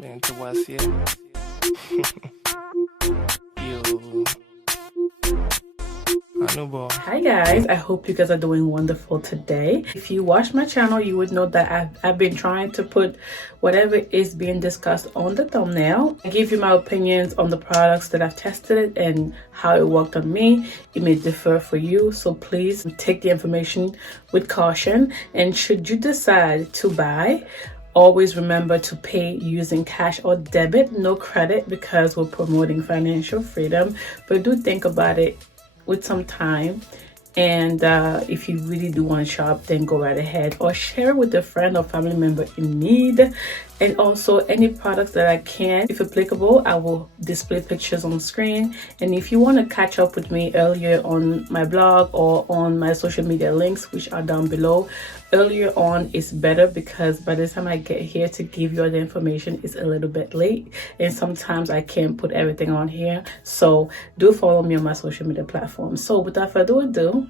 Mente wasiye. Yo. Anubo. Hi guys, I hope you guys are doing wonderful today. If you watch my channel, you would know that I've been trying to put whatever is being discussed on the thumbnail. I give you my opinions on the products that I've tested and how it worked on me. It may differ for you, so please take the information with caution. And should you decide to buy, always remember to pay using cash or debit, no credit, because we're promoting financial freedom. But do think about it with some time, and if you really do want to shop, then go right ahead or share with a friend or family member in need. And also any products that I can, if applicable, I will display pictures on screen. And if you want to catch up with me earlier on my blog or on my social media links, which are down below, earlier on is better, because by the time I get here to give you all the information, it's a little bit late and sometimes I can't put everything on here. So do follow me on my social media platforms. So without further ado,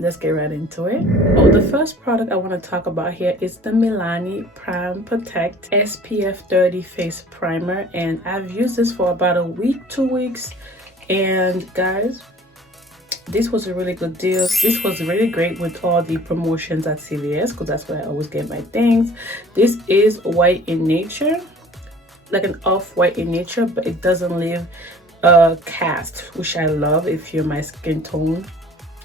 let's get right into it. Oh, the first product I want to talk about here is the Milani Prime Protect SPF 30 Face Primer, and I've used this for about a week, 2 weeks, and guys, this was a really good deal. This was really great with all the promotions at CVS, because that's where I always get my things. This is white in nature, like an off-white in nature, but it doesn't leave a cast, which I love. If you're my skin tone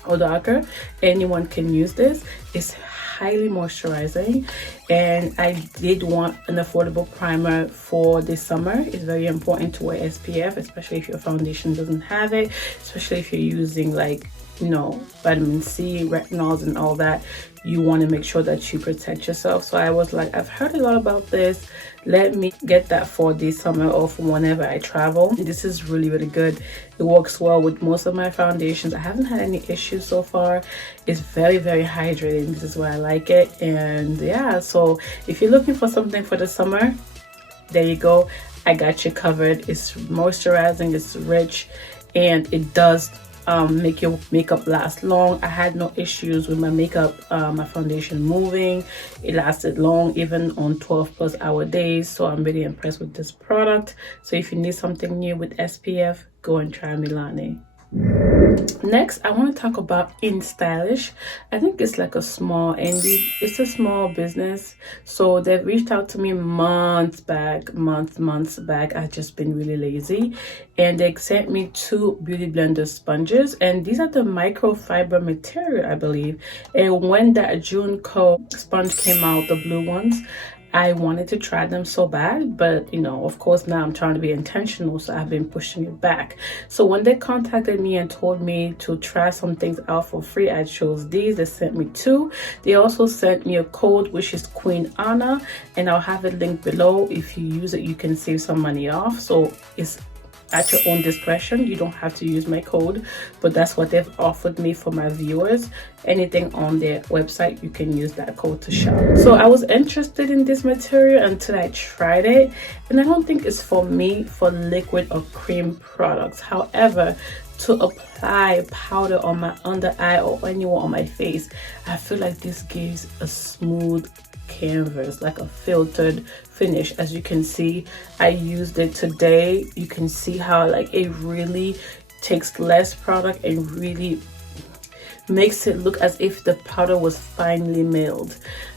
or darker, anyone can use this. It's highly moisturizing, and I did want an affordable primer for this summer. It's very important to wear SPF, especially if your foundation doesn't have it, especially if you're using, like, you know, vitamin C, retinols and all that. You want to make sure that you protect yourself. So I was like, I've heard a lot about this, let me get that for this summer or for whenever I travel. This is really, really good. It works well with most of my foundations. I haven't had any issues so far. It's very, very hydrating. This is why I like it. And yeah, so if you're looking for something for the summer, there you go. I got you covered. It's moisturizing, it's rich, and it does make your makeup last long. I had no issues with my makeup, my foundation moving. It lasted long, even on 12+ hour days. So I'm really impressed with this product. So if you need something new with SPF, go and try Milani. Next, I want to talk about Instylish. I think it's like a small indie, it's a small business. So they've reached out to me months back. I've just been really lazy, and they sent me 2 beauty blender sponges, and these are the microfiber material, I believe. And when that June coat sponge came out, the blue ones, I wanted to try them so bad, but you know, of course, now I'm trying to be intentional, so I've been pushing it back. So when they contacted me and told me to try some things out for free, I chose these. They sent me 2. They also sent me a code, which is Queen Anna, and I'll have it linked below. If you use it, you can save some money off. So it's at your own discretion. You don't have to use my code, but that's what they've offered me for my viewers. Anything on their website, you can use that code to shop. So I was interested in this material until I tried it, and I don't think it's for me for liquid or cream products. However, to apply powder on my under eye or anywhere on my face, I feel like this gives a smooth canvas, like a filtered finish. As you can see, I used it today. You can see how like it really takes less product and really makes it look as if the powder was finely milled.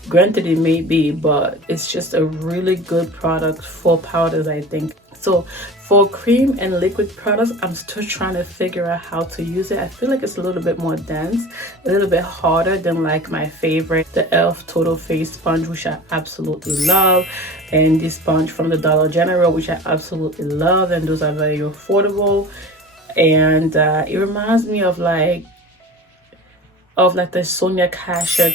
Granted, it may be, but it's just a really good product for powders, I think. So for cream and liquid products, I'm still trying to figure out how to use it. I feel like it's a little bit more dense, a little bit harder than like my favorite, the e.l.f. Total Face Sponge, which I absolutely love, and this sponge from the Dollar General, which I absolutely love, and those are very affordable. And it reminds me of like the Sonia Kashuk,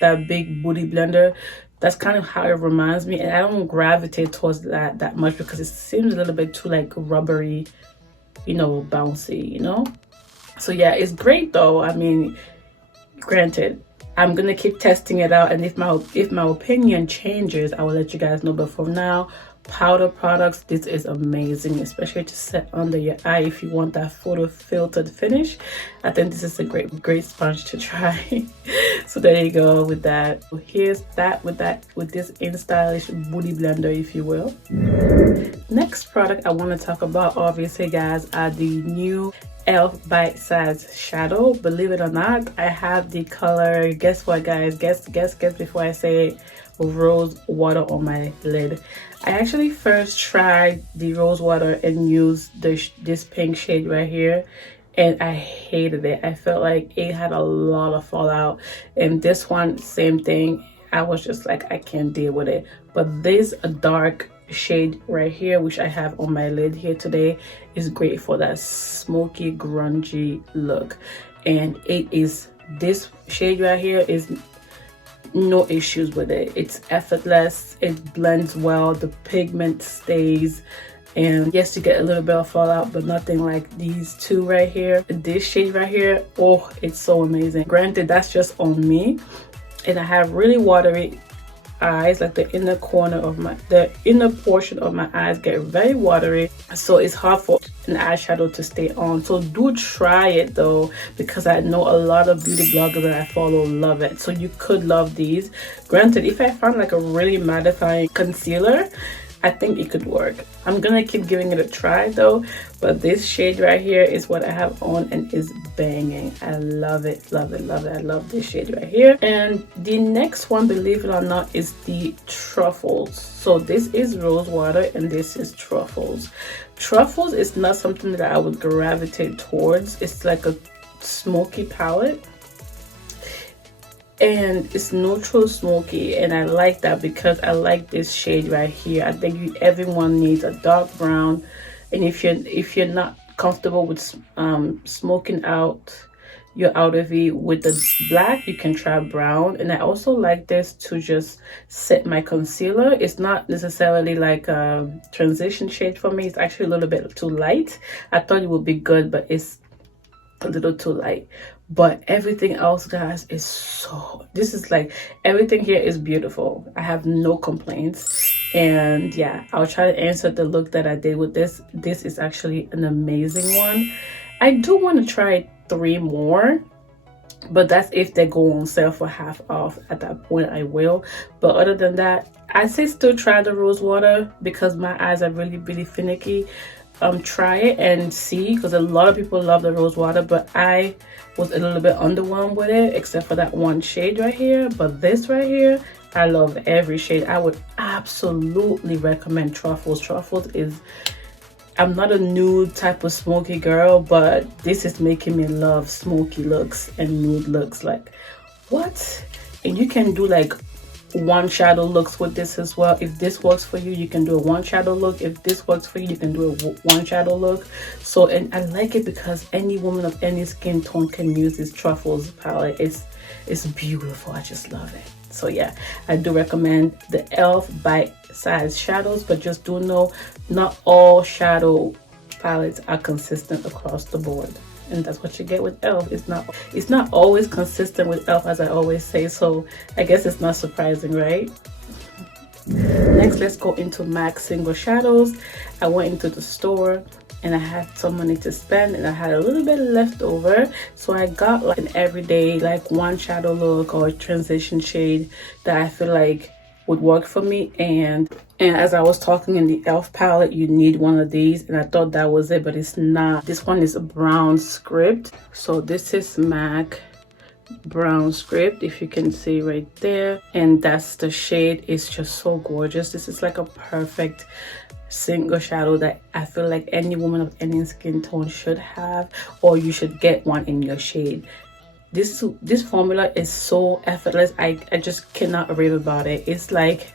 that big booty blender. That's kind of how it reminds me, and I don't gravitate towards that much because it seems a little bit too like rubbery, you know, bouncy, you know. So yeah, it's great though. I mean, granted, I'm gonna keep testing it out, and if my opinion changes, I will let you guys know. But for now, powder products, this is amazing, especially to set under your eye if you want that photo filtered finish. I think this is a great sponge to try. So there you go with that. So here's that with this Instylish booty blender, if you will. Next product I want to talk about, obviously guys, are the new e.l.f. bite size shadow. Believe it or not, I have the color, guess what guys, guess before I say it, rose water on my lid. I actually first tried the rose water and used this pink shade right here, and I hated it. I felt like it had a lot of fallout, and this one, same thing. I was just like, I can't deal with it. But this dark shade right here, which I have on my lid here today, is great for that smoky grungy look. And it is, this shade right here is no issues with it. It's effortless, it blends well, the pigment stays, and yes, you get a little bit of fallout, but nothing like these two right here. This shade right here, oh, it's so amazing. Granted, that's just on me, and I have really watery eyes, like the inner portion of my eyes get very watery, so it's hard for an eyeshadow to stay on. So do try it though, because I know a lot of beauty bloggers that I follow love it, so you could love these. Granted, if I found like a really mattifying concealer, I think it could work. I'm gonna keep giving it a try though, but this shade right here is what I have on and is banging. I love it, love it, love it. I love this shade right here. And the next one, believe it or not, is the Truffles. So this is rose water and this is Truffles. Truffles is not something that I would gravitate towards. It's like a smoky palette, and it's neutral smoky, and I like that because I like this shade right here. I think everyone needs a dark brown, and if you're not comfortable with smoking out your outer V with the black, you can try brown. And I also like this to just set my concealer. It's not necessarily like a transition shade for me. It's actually a little bit too light. I thought it would be good, but it's a little too light. But everything else, guys, is so, this is like, everything here is beautiful. I have no complaints. And yeah, I'll try to answer the look that I did with this. This is actually an amazing one. I do want to try 3 more, but that's if they go on sale for half off. At that point I will, but other than that, I say still try the rose water because my eyes are really finicky. Try it and see, because a lot of people love the rose water, but I was a little bit underwhelmed with it, except for that one shade right here. But this right here, I love every shade. I would absolutely recommend Truffles. Truffles is, I'm not a nude type of smoky girl, but this is making me love smoky looks and nude looks. Like, what? And you can do like one shadow looks with this as well. If this works for you, you can do a one shadow look. If this works for you, you can do a one shadow look. So, and I like it because any woman of any skin tone can use this Truffles palette. It's beautiful. I just love it. So yeah, I do recommend the e.l.f. bite size shadows, but just do know not all shadow palettes are consistent across the board. And that's what you get with e.l.f. It's not always consistent with e.l.f., as I always say, so I guess it's not surprising, right? Next, let's go into MAC single shadows. I went into the store and I had some money to spend, and I had a little bit left over, so I got like an everyday, like one shadow look or transition shade that I feel like would work for me. And as I was talking, in the e.l.f. palette you need one of these, and I thought that was it, but it's not. This one is a brown script. So this is MAC brown script, if you can see right there, and that's the shade. It's just so gorgeous. This is like a perfect single shadow that I feel like any woman of any skin tone should have, or you should get one in your shade. This formula is so effortless. I just cannot rave about it. It's like,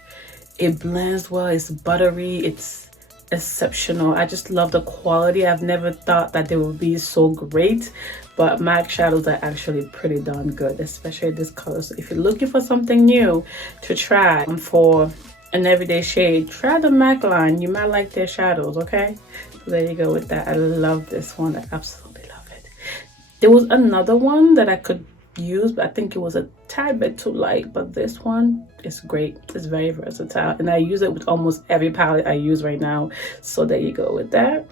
it blends well, it's buttery, it's exceptional. I just love the quality. I've never thought that they would be so great, but MAC shadows are actually pretty darn good, especially this color. So if you're looking for something new to try for an everyday shade, try the MAC line. You might like their shadows, okay? So there you go with that. I love this one. I absolutely love it. There was another one that I could used, but I think it was a tad bit too light. But this one is great. It's very versatile, and I use it with almost every palette I use right now. So there you go with that.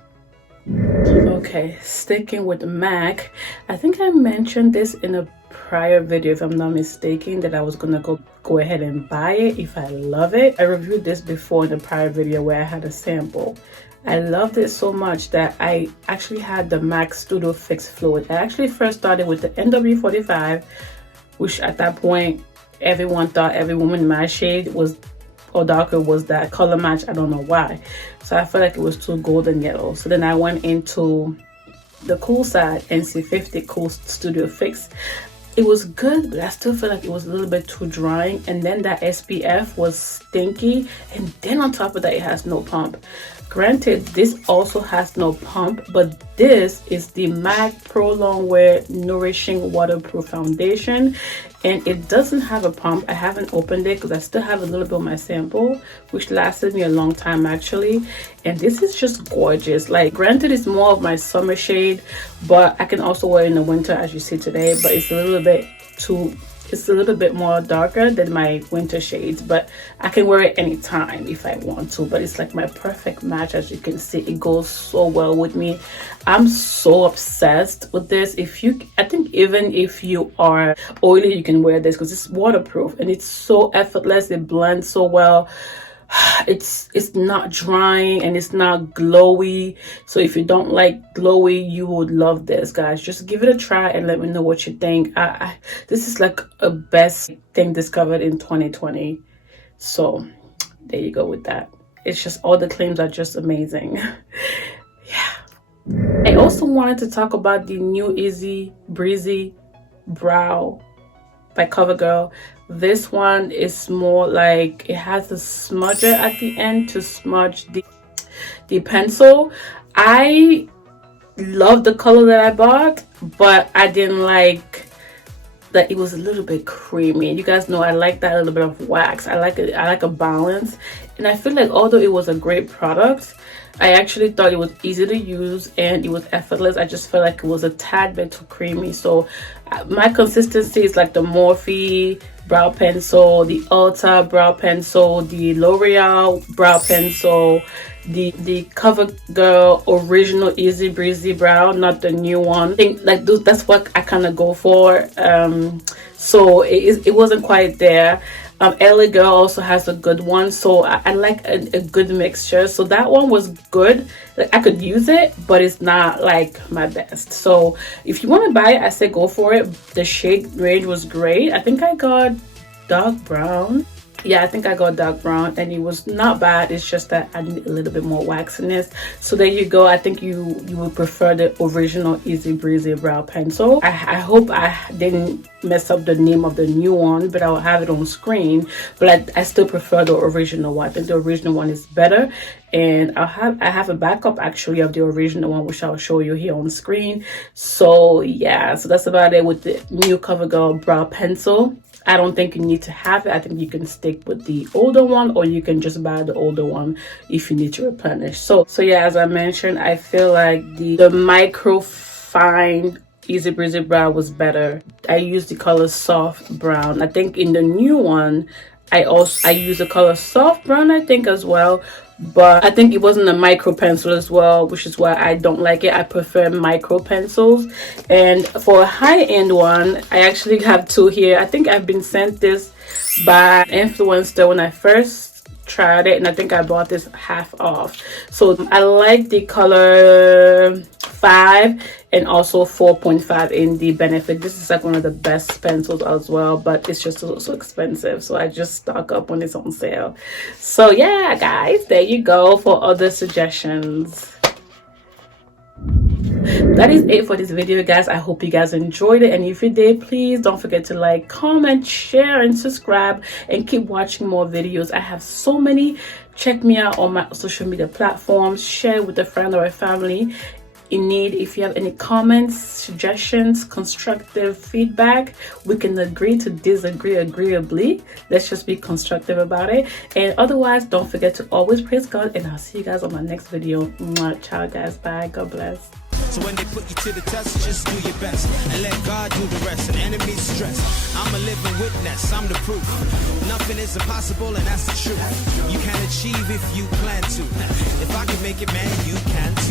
Okay, sticking with MAC, I think I mentioned this in a prior video, if I'm not mistaken, that I was gonna go ahead and buy it if I love it. I reviewed this before in the prior video where I had a sample. I loved it so much that I actually had the MAC Studio Fix Fluid. I actually first started with the NW45, which at that point everyone thought every woman in my shade was or darker was that color match. I don't know why. So I felt like it was too golden yellow. So then I went into the cool side, NC50 Cool Studio Fix. It was good, but I still feel like it was a little bit too drying. And then that SPF was stinky. And then on top of that, it has no pump. Granted, this also has no pump, but this is the MAC Pro Longwear Nourishing Waterproof Foundation, and it doesn't have a pump. I haven't opened it because I still have a little bit of my sample, which lasted me a long time actually. And this is just gorgeous. Like, granted, it's more of my summer shade, but I can also wear it in the winter, as you see today. But it's a little bit more darker than my winter shades, but I can wear it anytime if I want to. But it's like my perfect match. As you can see, it goes so well with me. I'm so obsessed with this. I think even if you are oily, you can wear this because it's waterproof and it's so effortless. It blends so well. It's not drying and it's not glowy. So if you don't like glowy, you would love this, guys. Just give it a try and let me know what you think. This is like a best thing discovered in 2020. So there you go with that. It's just, all the claims are just amazing. Yeah. I also wanted to talk about the new Easy Breezy Brow by Covergirl. This one is more like, it has a smudger at the end to smudge the pencil. I love the color that I bought, but I didn't like that it was a little bit creamy. You guys know I like that little bit of wax. I like a balance, and I feel like although it was a great product, I actually thought it was easy to use and it was effortless. I just felt like it was a tad bit too creamy. So my consistency is like the Morphe brow pencil, the Ulta brow pencil, the L'Oreal brow pencil, the Covergirl original Easy Breezy brow, not the new one. I think like that's what I kind of go for. So it wasn't quite there. LA Girl also has a good one, so I like a good mixture. So that one was good. Like, I could use it, but it's not like my best. So if you want to buy it, I say go for it. The shade range was great. I think I got dark brown. Yeah, I think I got dark brown and it was not bad. It's just that I need a little bit more waxiness. So there you go. I think you would prefer the original Easy Breezy brow pencil. I hope I didn't mess up the name of the new one, but I'll have it on screen. But I still prefer the original one. I think the original one is better, and I have a backup actually of the original one, which I'll show you here on screen. So yeah, so that's about it with the new Covergirl brow pencil. I don't think you need to have it. I think you can stick with the older one, or you can just buy the older one if you need to replenish. So yeah, as I mentioned, I feel like the micro fine Easy Breezy brow was better. I used the color soft brown. I think in the new one, I use the color soft brown, I think, as well. But I think it wasn't a micro pencil as well, which is why I don't like it. I prefer micro pencils. And for a high-end one, I actually have two here. I think I've been sent this by an influencer when I first tried it, and I think I bought this half off. So I like the color 5 and also 4.5 in the Benefit. This is like one of the best pencils as well, but it's just so expensive, so I just stock up when it's on sale. So yeah, guys, there you go for other suggestions. That is it for this video, guys. I hope you guys enjoyed it, and if you did, please don't forget to like, comment, share, and subscribe, and keep watching more videos. I have so many. Check me out on my social media platforms. Share with a friend or a family in need. If you have any comments, suggestions, constructive feedback, we can agree to disagree agreeably. Let's just be constructive about it. And otherwise, don't forget to always praise God, and I'll see you guys on my next video. Ciao, guys. Bye. God bless. So when they put you to the test, just do your best and let God do the rest. And enemies stress, I'm a living witness, I'm the proof. Nothing is impossible, and that's the truth. You can achieve if you plan to. If I can make it, man, you can too.